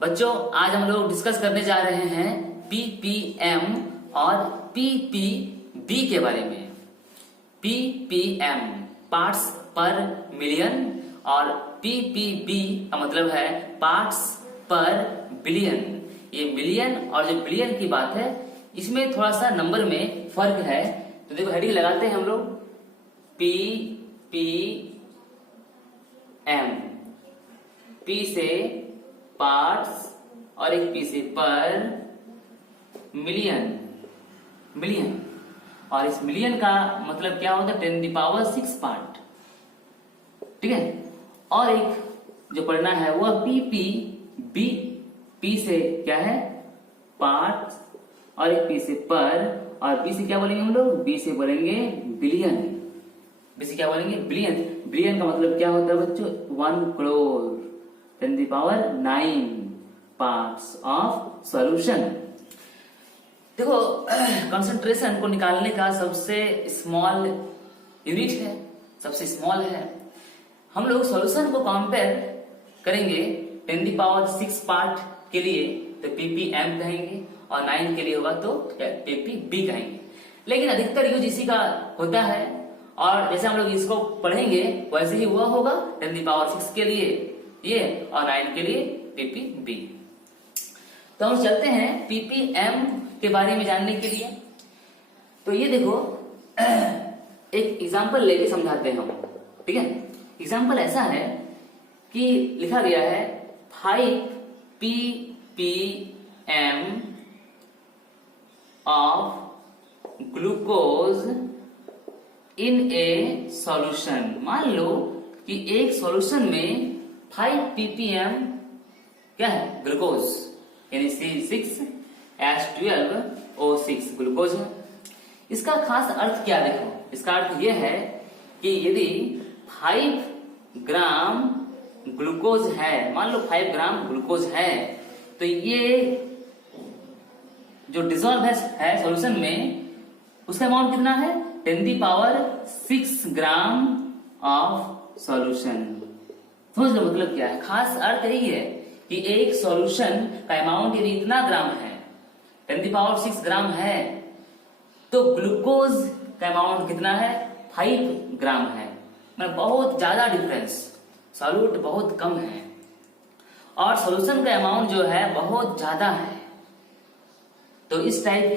बच्चों आज हम लोग डिस्कस करने जा रहे हैं पीपीएम और पीपीबी के बारे में। पीपीएम पार्ट्स पर मिलियन और पीपीबी का मतलब है पार्ट्स पर बिलियन। ये मिलियन और जो बिलियन की बात है इसमें थोड़ा सा नंबर में फर्क है। तो देखो हेडिंग लगाते हैं हम लोग पीपीएम, पी से पार्ट्स और एक पी से पर मिलियन। मिलियन और इस मिलियन का मतलब क्या होता है 10⁶ पार्ट, ठीक है। और एक जो पढ़ना है वह पीपीबी, पी से क्या है पार्ट्स और एक पी से पर और बी से क्या बोलेंगे हम लोग, बी से बोलेंगे बिलियन। बी से क्या बोलेंगे बिलियन। बिलियन का मतलब क्या होता है बच्चों 1 करोड़ 10⁹ पार्ट्स ऑफ सॉल्यूशन। देखो कंसंट्रेशन को निकालने का सबसे स्मॉल यूनिट है, सबसे स्मॉल है। हम लोग सॉल्यूशन को कंपेयर करेंगे 10⁶ पार्ट के लिए तो पीपीएम कहेंगे और 9 के लिए होगा तो पीपीबी कहेंगे। लेकिन अधिकतर यूज इसी का होता है और जैसे हम लोग इसको पढ़ेंगे वैसे ही वह होगा 10⁶ के लिए ये और 9 के लिए पीपीबी। तो हम चलते हैं पीपीएम के बारे में जानने के लिए। तो ये देखो एक एग्जांपल लेके समझाते हैं हम, ठीक है। एग्जांपल ऐसा है कि लिखा गया है 5 ppm of glucose in A solution. मान लो कि एक सॉल्यूशन में 5 ppm क्या है ग्लूकोज यानी C6H12O6 ग्लूकोज है। इसका खास अर्थ क्या देखो, इसका अर्थ यह है कि यदि 5 ग्राम ग्लूकोज है, मान लो 5 ग्राम ग्लूकोज है तो ये जो डिसॉल्व है सॉल्यूशन में उसका अमाउंट कितना है 10⁶ ग्राम ऑफ सॉल्यूशन। समझ लो मतलब क्या है, खास अर्थ यही है कि एक सॉल्यूशन का अमाउंट यदि इतना ग्राम है 10⁶ ग्राम है तो ग्लूकोज का अमाउंट कितना है 5 ग्राम है। मतलब बहुत ज्यादा डिफरेंस, सॉल्यूट बहुत कम है और सॉल्यूशन का अमाउंट जो है बहुत ज्यादा है। तो इस टाइप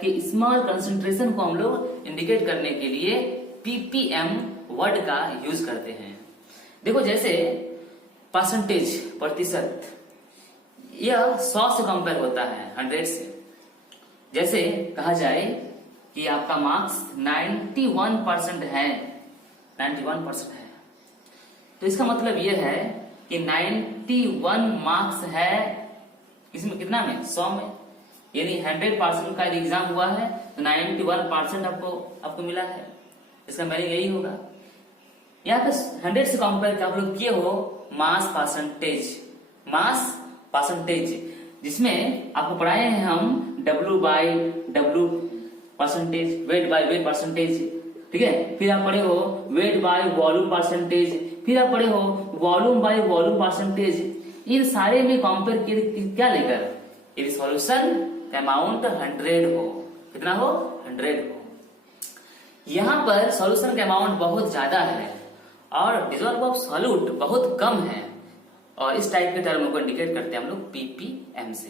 के स्मॉल कंसंट्रेशन को हम लोग इंडिकेट करने के लिए पीपीएम वर्ड का यूज करते हैं। देखो जैसे परसेंटेज, प्रतिशत, यह 100 से कंपेयर होता है 100 से। जैसे कहा जाए कि आपका मार्क्स 91% है, 91% है तो इसका मतलब यह है कि 91 मार्क्स है इसमें कितना में 100 में, यानी 100% का यदि एग्जाम हुआ है तो 91% आपको मिला है। इसका मीनिंग यही होगा। यहाँ पे 100 से कंपेयर आप लोग किए हो मास परसेंटेज, जिसमें आपको पढ़ाए हैं हम W/W percentage, weight by weight percentage, ठीक है। फिर आप पढ़े हो वेट बाय वॉल्यूम परसेंटेज, फिर आप पढ़े हो वॉल्यूम बाय वॉल्यूम परसेंटेज। इन सारे में कंपेयर क्या लेकर, यदि सॉल्यूशन का अमाउंट 100 हो, कितना हो 100 हो। यहाँ पर सॉल्यूशन का अमाउंट बहुत ज्यादा है और डिसॉल्व ऑफ सॉल्यूट बहुत कम है और इस टाइप के टर्म को इंडिकेट करते हैं हम लोग पीपीएम से।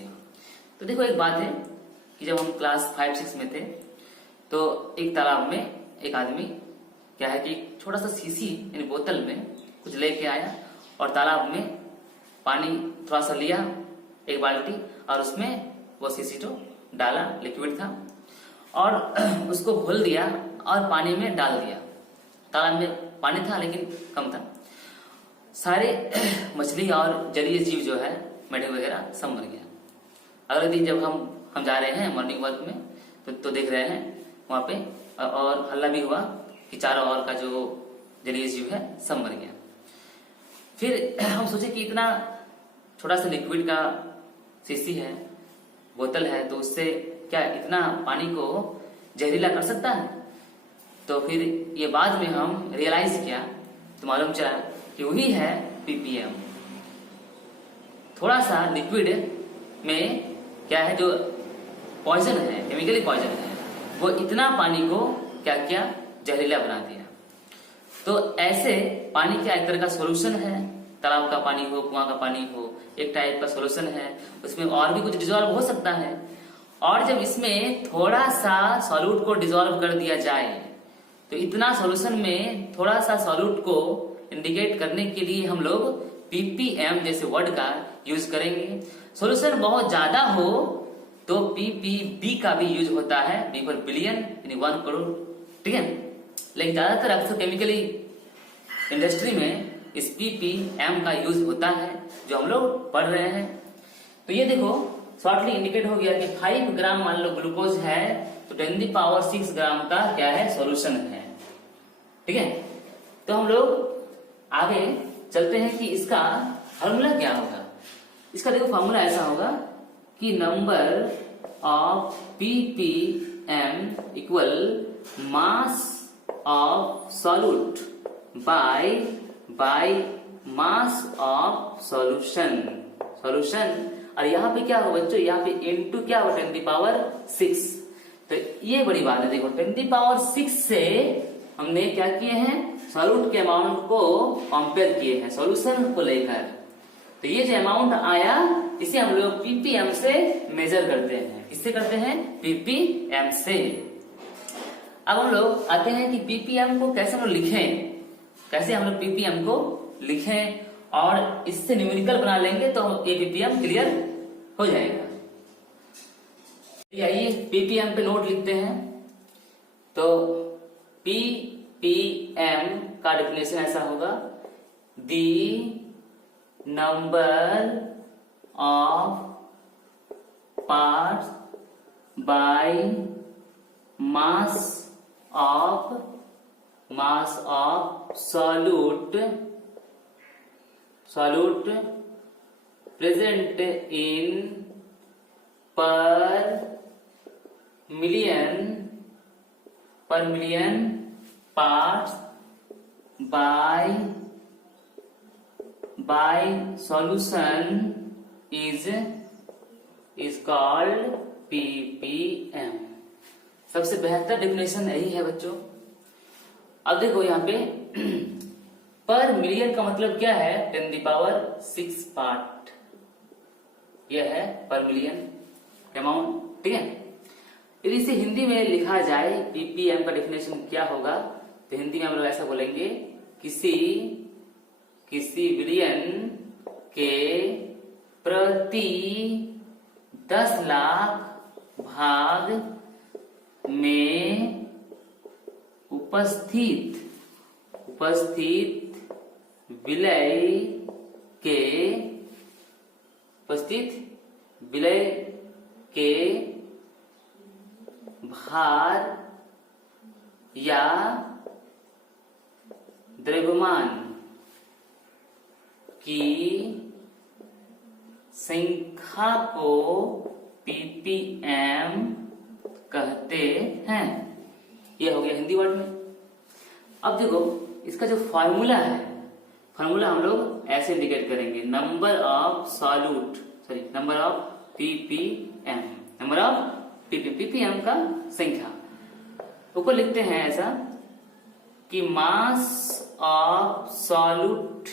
तो देखो एक बात है कि जब हम क्लास 5-6 में थे तो एक तालाब में एक आदमी क्या है कि छोटा सा शीशी यानी बोतल में कुछ लेके आया और तालाब में पानी थोड़ा सा लिया, एक बाल्टी, और उसमें वो शीशी तो डाला, लिक्विड था, और उसको घोल दिया और पानी में डाल दिया। तालाब में पानी था लेकिन कम था। सारे मछली और जलीय जीव जो है मेढक वगैरह सब मर गया। अगले दिन जब हम जा रहे हैं मॉर्निंग वॉक में तो देख रहे हैं वहां पे और हल्ला भी हुआ कि चारों ओर का जो जलीय जीव है सब मर गया। फिर हम सोचे कि इतना छोटा सा लिक्विड का शीशी है, बोतल है, तो उससे क्या इतना पानी को जहरीला कर सकता है। तो फिर ये बाद में हम रियलाइज किया तो मालूम चला कि वही है पीपीएम। थोड़ा सा लिक्विड में क्या है जो पॉइजन है, केमिकली पॉइजन है, वो इतना पानी को क्या किया, जहरीला बना दिया। तो ऐसे पानी क्या एक तरह का सॉल्यूशन है, तालाब का पानी हो, कुआं का पानी हो, एक टाइप का सॉल्यूशन है, उसमें और भी कुछ डिजॉल्व हो सकता है। और जब इसमें थोड़ा सा सॉल्यूट को डिजॉल्व कर दिया जाए तो इतना सॉल्यूशन में थोड़ा सा सॉल्यूट को इंडिकेट करने के लिए हम लोग ppm जैसे वर्ड का यूज करेंगे। सॉल्यूशन बहुत ज्यादा हो तो ppb का भी यूज होता है, b पर बिलियन यानी 1 करोड़, ठीक है। लेकिन ज्यादातर अक्सर केमिकली इंडस्ट्री में इस ppm का यूज होता है जो हम लोग पढ़ रहे हैं। तो ये देखो शॉर्टली इंडिकेट हो गया कि 5 ग्राम मान लो ग्लूकोज है तो 10⁶ ग्राम का क्या है, सॉल्यूशन है, ठीक है। तो हम लोग आगे चलते हैं कि इसका फार्मूला क्या होगा। इसका देखो फार्मूला ऐसा होगा कि number of ppm equal mass of solute bye mass of solution. और यहाँ पे क्या होगा बच्चों, यहाँ पे इनटू क्या होगा 10⁶। तो ये बड़ी बात है, देखो 10⁶ से हमने क्या किए हैं, सॉल्यूट के अमाउंट को कंपेयर किए हैं सॉल्यूशन को लेकर। तो ये जो अमाउंट आया इसे हम लोग ppm से मेजर करते हैं। किससे करते हैं, ppm से। अब हम लोग आते हैं कि ppm को कैसे हम लोग लिखें, कैसे हम लोग ppm को लिखें और इससे न्यूमेरिकल बना लेंगे तो ये ppm क्लियर हो जाएगा। आइए ppm पे नोट लिखते हैं। तो ppm का डेफिनेशन ऐसा होगा, the number of parts by mass of solute present in per million parts by solution is called ppm। सबसे बेहतर डेफिनेशन यही है बच्चों। अब देखो यहाँ पे पर मिलियन का मतलब क्या है, 10⁶ पार्ट, यह है पर मिलियन अमाउंट, ठीक है। यदि इसे हिंदी में लिखा जाए ppm का डेफिनेशन क्या होगा, तो हिंदी में हम लोग ऐसा बोलेंगे, किसी बिलियन के प्रति 10 लाख भाग में उपस्थित विलय के भार या द्रव्यमान की संख्या को ppm कहते हैं। यह हो गया हिंदी वर्ड में। अब देखो इसका जो फॉर्मूला है, फॉर्मूला हम लोग ऐसे इंडिकेट करेंगे, नंबर ऑफ ppm का संख्या। ऊपर लिखते हैं ऐसा कि मास ऑफ सॉल्यूट,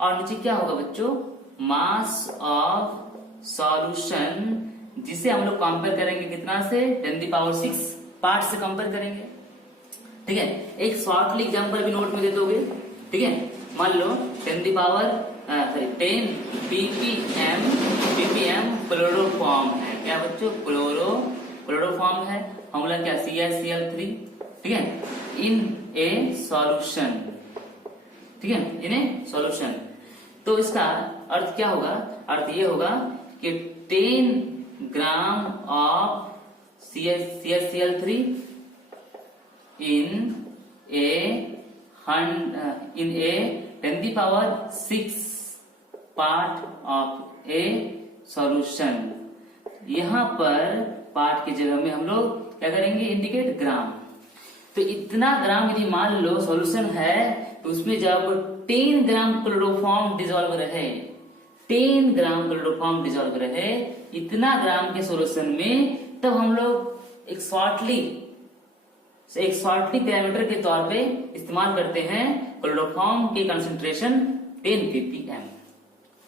और नीचे क्या होगा बच्चों, मास ऑफ सॉल्यूशन, जिसे हम लोग कंपेयर करेंगे कितना से, 10⁶ पार्ट से कंपेयर करेंगे, ठीक है। एक शॉर्टली एग्जांपल भी नोट में दे दोगे, ठीक है। मान लो 10 ppm क्लोरोफॉर्म है, क्या बच्चों, क्लोरोफॉर्म है। फॉर्मूला क्या, CaCl3, ठीक है, इन ए सॉल्यूशन, ठीक है, इन ए सॉल्यूशन। तो इसका अर्थ क्या होगा, अर्थ ये होगा कि 10 gram of CaCl3 in a 10⁶ part of A solution. यहाँ पर पार्ट की जगह में हम लोग क्या करेंगे, इंडिकेट ग्राम। तो इतना ग्राम यदि मान लो सॉल्यूशन है तो उसमें जब 10 ग्राम क्लोरोफॉर्म डिजोल्व रहे, 10 ग्राम क्लोरोफॉर्म डिजोल्व रहे इतना ग्राम के सॉल्यूशन में, तब हम लोग एक शॉर्टली पैरामीटर के तौर पे इस्तेमाल करते हैं क्लोरोफॉर्म की कंसंट्रेशन 10 ppm,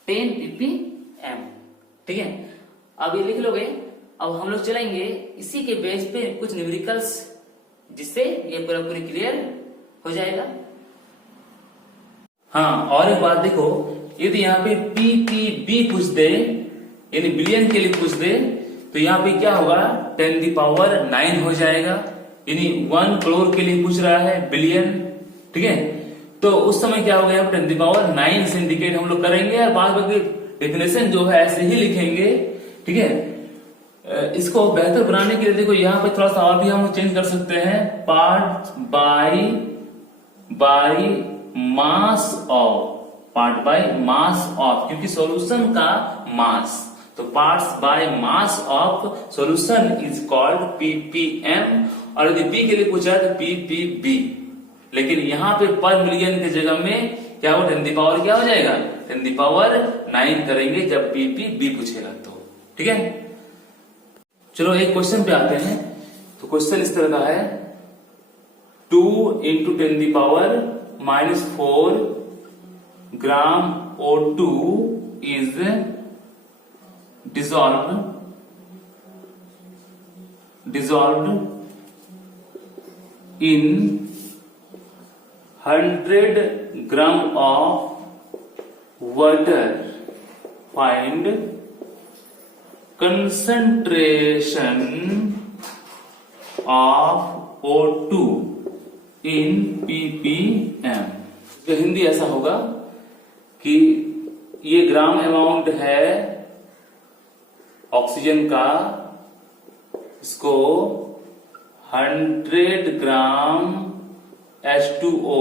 10 ppm। ठीक है, अब ये लिख लोगे। अब हम लोग चलेंगे इसी के बेस पे कुछ न्यूमेरिकल्स, जिससे ये पूरा पूरी क्लियर हो जाएगा। हाँ, और एक बात देखो, यदि यहाँ पे ppb पूछ दे, यानी बिलियन के लिए पूछ दे, तो यहाँ पे क्या होगा, 10⁹ हो जाएगा, यानी 1 करोड़ के लिए पूछ रहा है बिलियन। ठीक है, तो उस समय क्या होगा, 10⁹ से इंडिकेट हम लोग करेंगे और बाद में डेफिनेशन जो है ऐसे ही लिखेंगे। ठीक है, इसको बेहतर बनाने के लिए देखो यहाँ पे थोड़ा सा और भी हम चेंज कर सकते हैं, पार्ट बाय मास ऑफ, क्योंकि सॉल्यूशन का मास, तो parts by mass of solution is called ppm। और यदि p के लिए पूछा है तो ppb, लेकिन यहाँ पे पर मिलियन के जगह में क्या हो, 10⁻, क्या हो जाएगा, 10⁹ करेंगे जब ppb पूछेगा तो। ठीक है, चलो एक क्वेश्चन पे आते हैं। तो क्वेश्चन इस तरह का है, 2 × 10⁻⁻4 ग्राम O2 is dissolved in 100 gram of water. Find concentration of O2 in ppm। तो हिंदी ऐसा होगा कि ये ग्राम अमाउंट है ऑक्सीजन का, इसको 100 ग्राम H2O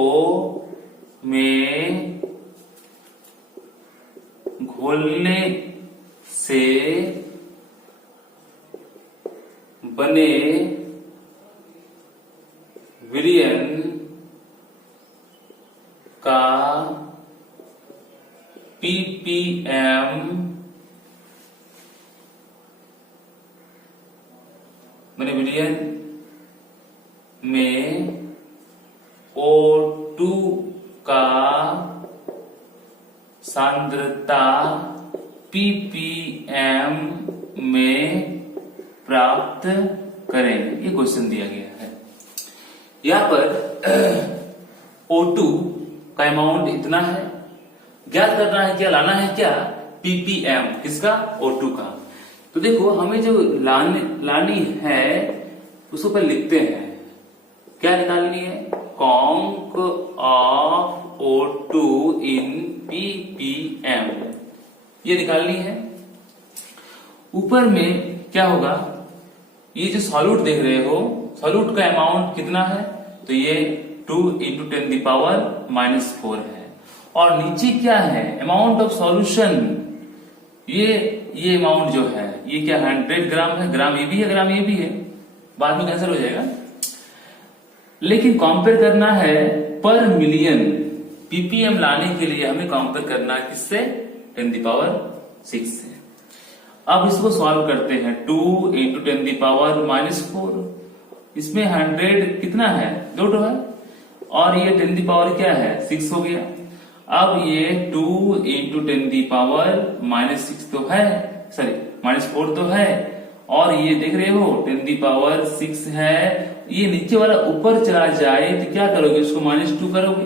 में घोलने से बने विलयन का ppm मैंने विलयन में O2 का सांद्रता ppm में प्राप्त करें। ये क्वेश्चन दिया गया है। यहां पर O2 का अमाउंट इतना है, ज्ञात करना है, क्या लाना है, क्या ppm, किसका, O2 का। तो देखो हमें जो लानी है उसको पहले लिखते हैं, क्या निकालनी है, conc of O2 in ppm, ये निकालनी है। ऊपर में क्या होगा, ये जो सॉल्यूट देख रहे हो, सॉल्यूट का अमाउंट कितना है, तो ये 2 × 10⁻⁻4 है। और नीचे क्या है, अमाउंट ऑफ सॉल्यूशन, ये अमाउंट जो है ये क्या 100 ग्राम है, ग्राम ये भी है, ग्राम ये भी है, बाद में कैंसिल हो जाएगा। लेकिन कंपेयर करना है पर मिलियन, ppm लाने के लिए हमें कंपेयर करना है किससे, 10⁻6 से। अब इसको सॉल्व करते हैं, 2 × 10⁻⁻4, इसमें 100 कितना है, 2 है, और ये 10 क्या है, 6 हो गया। अब ये 2 × 10⁻⁻6 तो है, सॉरी -4 तो है, और ये देख रहे हो 10⁻6 है, ये नीचे वाला ऊपर चला जाए तो क्या करोगे, उसको -2 करोगे।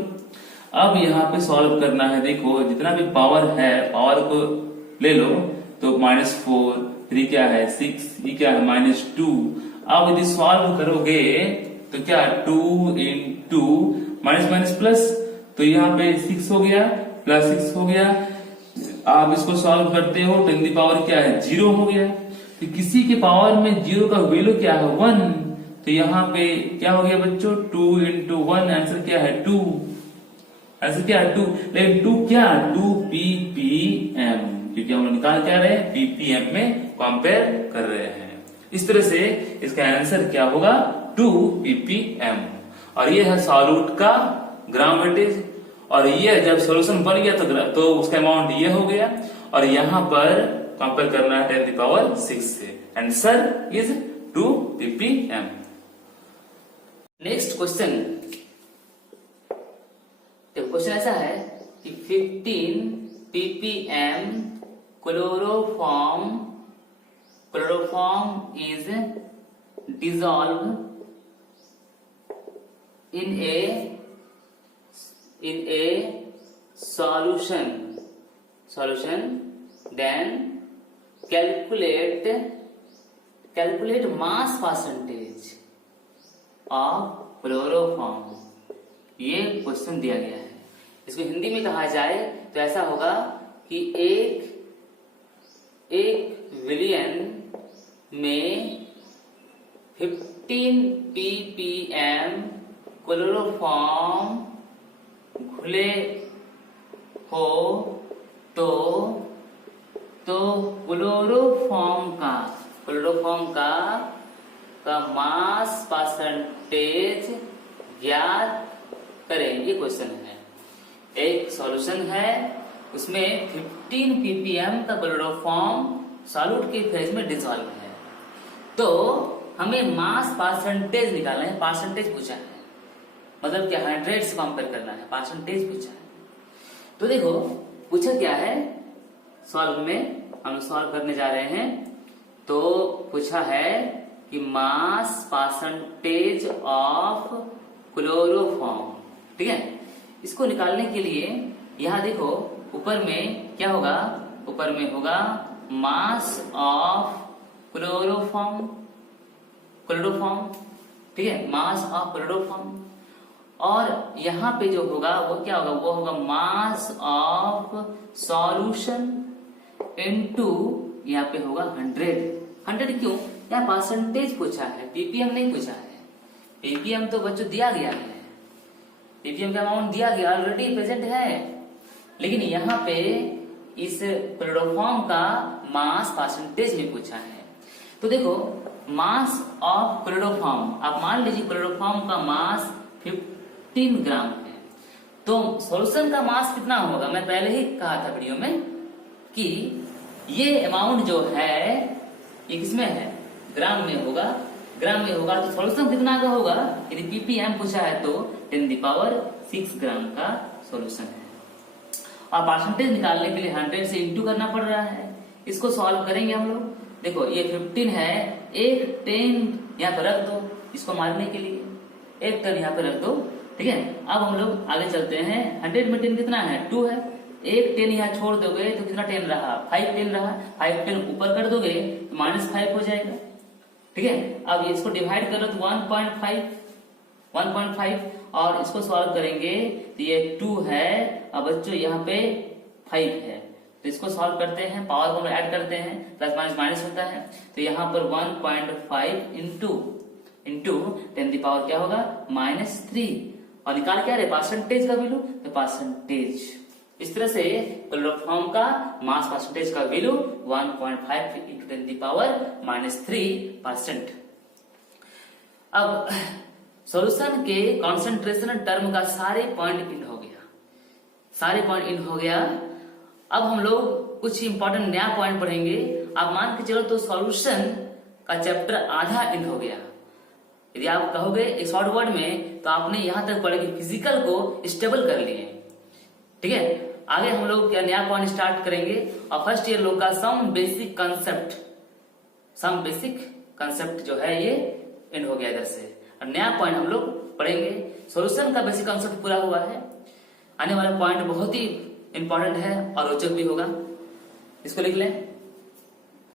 अब यहाँ पे सॉल्व करना है, देखो जितना भी पावर है पावर को ले लो, तो -4, 3 क्या है 6, ये क्या है -2। अब यदि सॉल्व करोगे तो क्या 2 × माइनस प्लस, तो यहाँ पे 6 हो गया, +6 हो गया। आप इसको सॉल्व करते हो, 10 क्या है 0 हो गया। तो किसी के पावर में 0 का वैल्यू क्या है 1, तो यहाँ पे क्या हो गया बच्चों, 2 × 1, आंसर क्या है 2, आंसर क्या है 2। लेकिन 2 क्या, 2 ppm, क्योंकि हम लोग निकाल क्या रहे हैं, ppm में कंपेयर कर रहे हैं। इस तरह से इसका आंसर क्या होगा, 2 ppm। और ये है सॉल्यूट का ग्राम वेटेज। और ये जब सॉल्यूशन बन गया तो उसका अमाउंट ये हो गया, और यहाँ पर कंपेयर करना है 10 की पावर 6 से। Answer is 2 ppm। Next question, तो क्वेश्चन ऐसा है कि 15 ppm chloroform is dissolved in a solution, then calculate mass percentage of chloroform. ये क्वेश्चन दिया गया है, इसको हिंदी में कहा जाए तो ऐसा होगा कि एक विलियन में 15 ppm क्लोरोफॉर्म घुले हो तो क्लोरोफॉर्म का मास परसेंटेज ज्ञात करें। ये क्वेश्चन है, एक सॉल्यूशन है, उसमें 15 ppm का क्लोरोफॉर्म सॉल्यूट के फेज में डिसॉल्व है, तो हमें मास परसेंटेज निकालना है। परसेंटेज पूछा है, मतलब क्या 100 से कंपेयर करना है, परसेंटेज पूछा है। तो देखो पूछा क्या है, सॉल्व में हम सॉल्व करने जा रहे हैं। तो पूछा है कि मास परसेंटेज ऑफ क्लोरोफॉर्म, ठीक है। इसको निकालने के लिए यहाँ देखो ऊपर में क्या होगा, ऊपर में होगा मास ऑफ क्लोरोफॉर्म, ठीक है, मास ऑफ क्लोरोफॉर्म। और यहाँ पे जो होगा वो क्या होगा, वो होगा मास ऑफ सॉल्यूशन इनटू यहाँ पे होगा 100 क्यों, यहाँ परसेंटेज पूछा है, पीपीएम नहीं पूछा है। पीपीएम तो बच्चों दिया गया है, पीपीएम का अमाउंट दिया गया ऑलरेडी प्रेजेंट है, लेकिन यहाँ पे इस क्लोरोफॉर्म का मास परसेंटेज में पूछा है। तो देखो मास ऑफ क्लोरोफॉर्म, आप मान लीजिए क्लोरोफॉर्म का मास 15 ग्राम है, तो सॉल्यूशन का मास कितना होगा, मैं पहले ही कहा था वीडियो में कि ये अमाउंट जो है ये किसमें है, ग्राम में होगा, तो सॉल्यूशन कितना का होगा, यदि पीपीएम पूछा है तो 10⁶ ग्राम का सॉल्यूशन है। और परसेंटेज निकालने के लिए 100 से इंटू करना पड़ रहा है। इसको सॉल्व करेंगे हम लोग। देखो ये 15 है, एक 10 यहाँ पे रख दो, इसको मारने के लिए एक 10 यहाँ पे रख दो, ठीक है। अब हम लोग आगे चलते हैं। 100 में 10 कितना है, 2 है, एक 10 यहाँ छोड़ दोगे तो कितना 10 रहा, 5 10 रहा, 5 10 ऊपर कर दोगे तो -5 हो जाएगा, ठीक है। अब इसको डिवाइड करो तो 1.5 और इसको सॉल्व करेंगे तो ये 2 है, अब बच्चों यहाँ पे 5 है, तो इसको सॉल्व करते हैं, पावर को हम ऐड करते हैं, प्लस माइनस होता है, तो यहाँ पर 1.5 इंटू 10⁻, क्या होगा -3, और निकाल क्या रहे परसेंटेज का वैल्यू, तो परसेंटेज। इस तरह से क्लोरोफॉर्म का मास परसेंटेज का वैल्यू 1.5 इंटू 10⁻³ अब सॉल्यूशन के कॉन्सेंट्रेशन टर्म का सारे पॉइंट इन हो गया। अब हम लोग कुछ इंपॉर्टेंट नया पॉइंट पढ़ेंगे। आप मान के चलो तो सॉल्यूशन का चैप्टर आधा इन हो गया। यदि आप कहोगे एक शॉर्ट वर्ड में तो आपने यहां तक पढ़े कि फिजिकल को स्टेबल कर लिए, ठीक है। आगे हम लोग क्या नया पॉइंट स्टार्ट करेंगे, और फर्स्ट ईयर लोग का सम बेसिक कंसेप्ट जो है ये एंड हो गया इधर से। और नया पॉइंट हम लोग पढ़ेंगे। सॉल्यूशन का बेसिक कंसेप्ट पूरा हुआ है। आने वाला पॉइंट बहुत ही इंपॉर्टेंट है और रोचक भी होगा, इसको लिख लें।